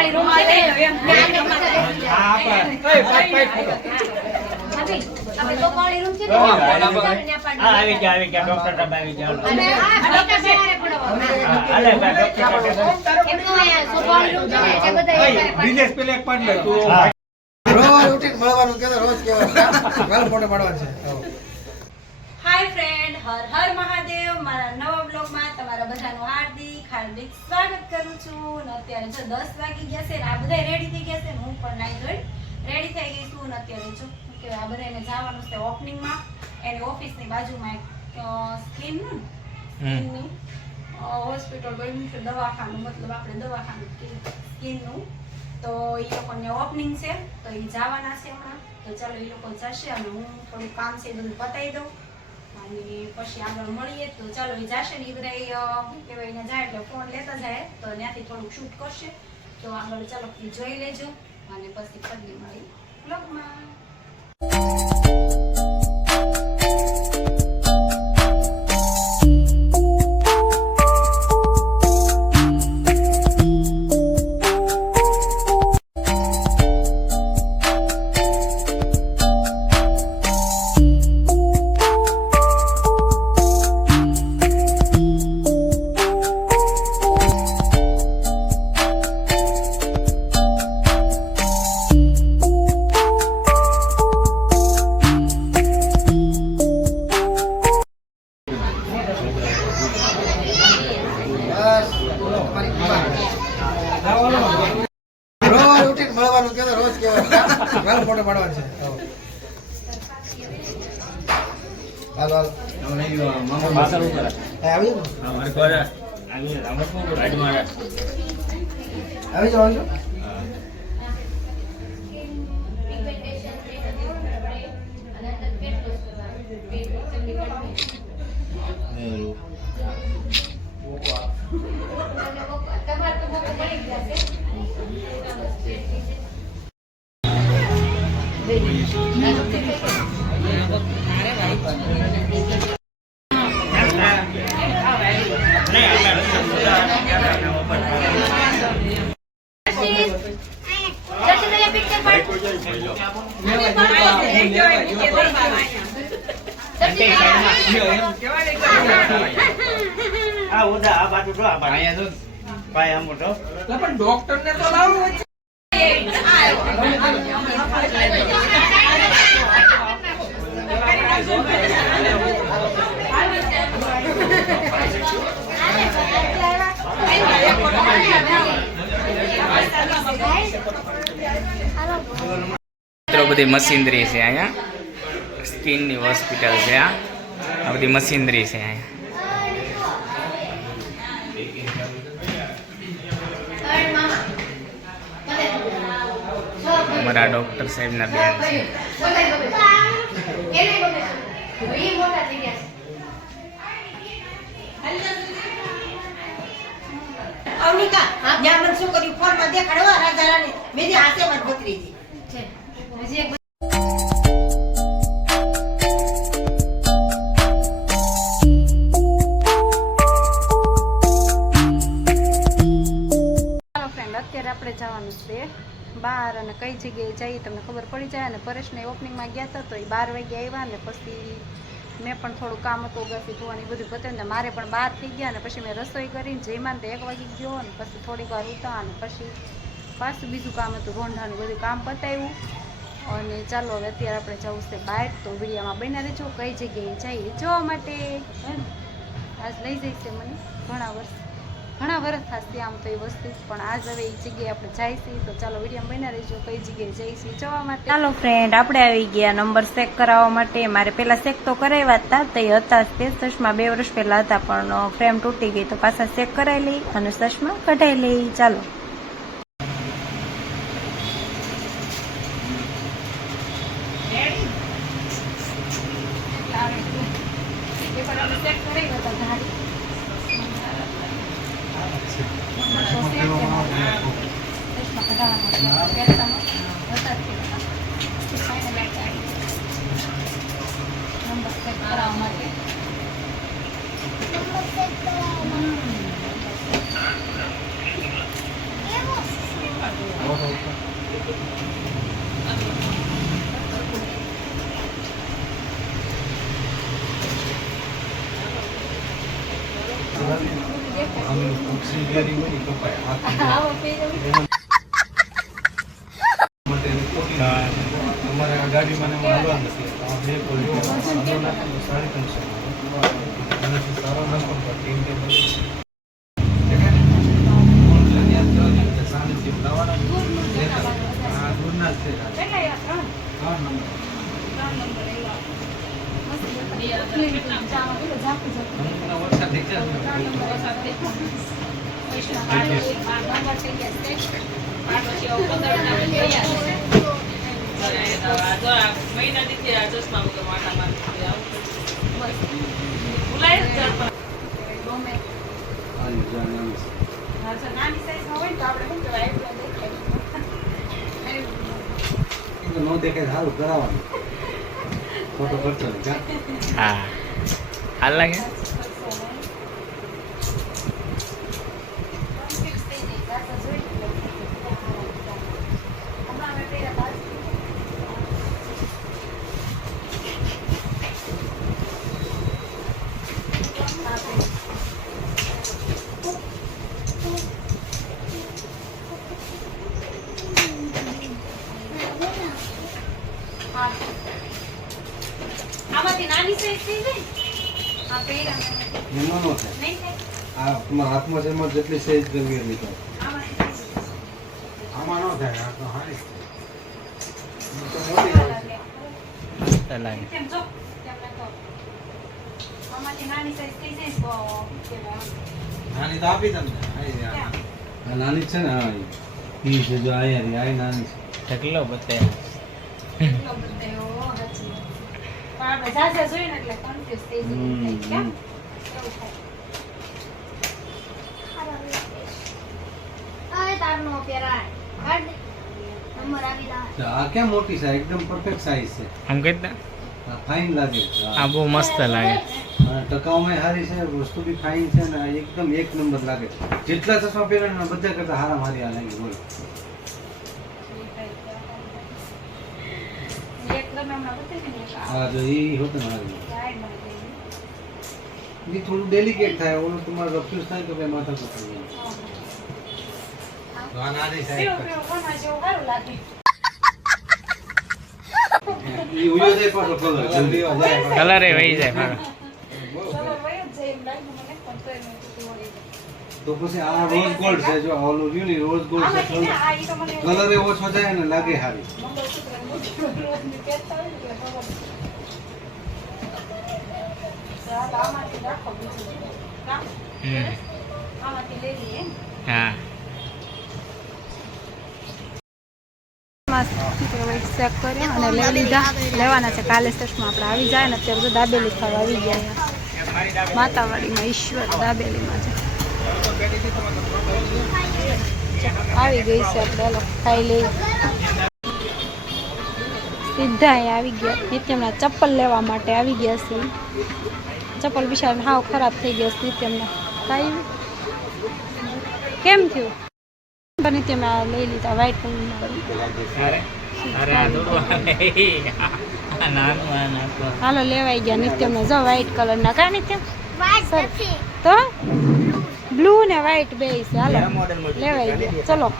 વાળી રૂમ છે ને આપણે તો વાળી રૂમ છે ને આવી ગયા ડોક્ટર સાહેબ આવી ગયા અને ડોક્ટર સાહેબ હાલે ડોક્ટર એમનો વાળી રૂમ છે ને એ બધા બીજેસ પેલે એક પાંડ લે તું રોજ ઉઠીને મળવાનું કે રોજ કેવા વેલ ફોટો પાડવાનો છે. હાય ફ્રેન્ડ, હર હર મહાદેવ. મારા નવા બ્લોગમાં તમારા બધાનું હાર્દિક સ્વાગત કરું છું. ને અત્યારે જો 10 વાગી ગયા છે ને આ બધા રેડી થઈ ગયા છે ને હું પણ નાઈ ધોઈ રેડી થઈ ગઈ છું. ને અત્યારે જો કે આ બધાને જવાનું છે ઓપનિંગમાં. એની ઓફિસની બાજુમાં એક સ્કિનની હોસ્પિટલ બન્યું છે, દવાખાનું, મતલબ આપણે દવાખાનું સ્કિનનું. તો એ લોકોને ઓપનિંગ છે તો એ જવાના છે હમણાં. તો ચાલો એ લોકો જશે અને હું થોડું કામ છે બધું પતાવી દઉં અને પછી આગળ મળીએ. તો ચાલો એ જશે ને એ બધા શું કહેવાય એને જાય એટલે ફોન લેતા જાય તો ત્યાંથી થોડુંક શૂટ કરશે. તો આગળ ચાલો એ જોઈ લેજો અને પછી ફરી મળી બ્લોગમાં. રોજ ઉઠીને મળવાનું કે રોજ કેવા વેલ ફોટો પાડવાનો છે. હાલો હાલો આવી જાઓ. પણ ડોક્ટર ને તો લાવવું બધી મશીનરી છે અહીંયા. સ્કિનની હોસ્પિટલ છે. આ બધી મશીનરી છે અહીંયા. અમારા ડોક્ટર સાહેબના બેન છે. અવનિકા ત્યાં મને શું કર્યું ફોન માં દેખાડવા રાજારાને મેં જે હાથે માં ભત્રીજી છે હજી એક અત્યારે આપણે જવાનું છે બહાર અને કઈ જગ્યાએ જઈએ તમને ખબર પડી જાય. અને પરેશને ઓપનિંગમાં ગયા હતા તો એ 12 વાગે આવ્યા ને પછી મેં પણ થોડું કામ હતું ગાફી ધોવાની બધું પતાવીને મારે પણ 12 થઈ ગયા. અને પછી મેં રસોઈ કરીને જઈમાં તો 1 વાગી ગયો અને પછી થોડીક વાર ઉતા અને પછી પાછું બીજું કામ હતું રોંઢાનું બધું કામ પતાવ્યું. અને ચાલો હવે અત્યારે આપણે જવું છે બહાર. તો વિડીયોમાં બન્યા રહેજો કઈ જગ્યાએ જઈએ જોવા માટે. આજ લઈ જઈશે મને ઘણા વર્ષ થશે આમ તો એ વસ્તુ, પણ આજ હવે એ જગ્યાએ આપણે જઈશું. તો ચાલો વિડીયોમાં બન્યા રહેજો કઈ જગ્યાએ જઈશું જોવા માટે. ચાલો ફ્રેન્ડ, આપણે આવી ગયા નંબર ચેક કરાવવા માટે. મારે પેલા ચેક તો કરાવ્યા હતા તો એ હતા તે ચશ્મા 2 વર્ષ પહેલા હતા પણ ફ્રેમ તૂટી ગઈ તો પાછા ચેક કરાવી લઈ અને ચશ્મા કઢાઈ લઈ. ચાલો અમારે આ ગાડીમાં હાલવા નથી આ બે પોલીસ 350 સારો નંબર પર ટીમ કે નો દેખાય સારું કરાવવાનું ફોટો કરતો હા હાલ લાગે આમાંથી નાની સાઈઝ થઈ જાય આ પેડા એમાં નો થાય નહીં થાય આ તમારા હાથમાં છે એમાં જેટલી સાઈઝ કરવી એટલી થાય આમાંથી આમાં નો થાય આ તો હારી મસ્ત લાગે કેમ જો કેમ તો આમાંથી નાની સાઈઝ થઈ જાય તો કેવા નાની તો આપી તમને આ નાની છે ને હા ઈ છે જો આયા આ નાની છે ઢગલો બતાવ્યો એટલો બતાવ્યો હાચી પણ આપણે જાજા જોઈએ ને એટલે કન્ફ્યુઝ થઈ જાય કેમ એવું થાય આ તારનો પેરા કાઢ નંબર આવી લા આ કેમ મોટી છે એકદમ પરફેક્ટ સાઈઝ છે આમ કહેતા આ ફાઇન લાગે આ બહુ મસ્ત લાગે અને ટકાઉમાં સારી છે વસ્તુ બી ફાઇન છે ને આ એકદમ એક નંબર લાગે જેટલા ચશ્મા પહેરવાના બધા કરતા હારા મારી આ લાગી બોલ એકદમ હમણાં બતાવી ને હા જો ઈ હોત ને હારી ગાઈડ મને ઈ થોડું ડેલિકેટ થાય ઓલું તમારે રફ્યુઝ થાય તો કઈ માથા પર થઈ જાય આ નાની સેવ સેવ કોના જેવું સારું લાગે ઈ ઉયો જાય પાછો કલર જલ્દી આ જાય કલર એ વહી જાય મારો ચલો વયો જાય એમ લાગ્યું મને પણ તોય મેં કીધું વળી તો પછી આ રોઝ ગોલ્ડ છે જો આ ઓલું રહ્યું ને રોઝ ગોલ્ડ છે આમાં કે આ ઈ તો મને કલર એ ઓછો જાય ને લાગે હારી મંગળસૂત્ર મોટું રોજની પહેરતા હોય ને એટલે ખબર ચાલ આમાંથી રાખો બીજું કામ આમાંથી લઈ લઈએ હા ચેક કરી અને લઈ લીધા લેવાના છે કાલે ચશ્મા આપણે આવી જાય ને અત્યારે તો દાબેલી ખાવા આવી ગયા અહીંયા માતાવાડીમાં ઈશ્વર દાબેલીમાં છે આવી ગઈ છે આપણે હાલો ખાઈ લઈ સીધા અહીંયા આવી ગયા નિત્યમના ચપ્પલ લેવા માટે આવી ગયા છે ચપ્પલ બિચારા હાવ ખરાબ થઈ ગયા છે નિત્યમના ખાઈ કેમ થયું નિત્યમાં લઈ લીધા વ્હાઈટ અરે અરે આ થોડું આ નાનું આ નાખો હાલો લેવાઈ ગયા નિત્યમના જો વ્હાઈટ કલરના કા નિત્યમ તો બ્લુ ને વ્હાઈટ બે છે હાલો લેવાઈ ગયા ચલો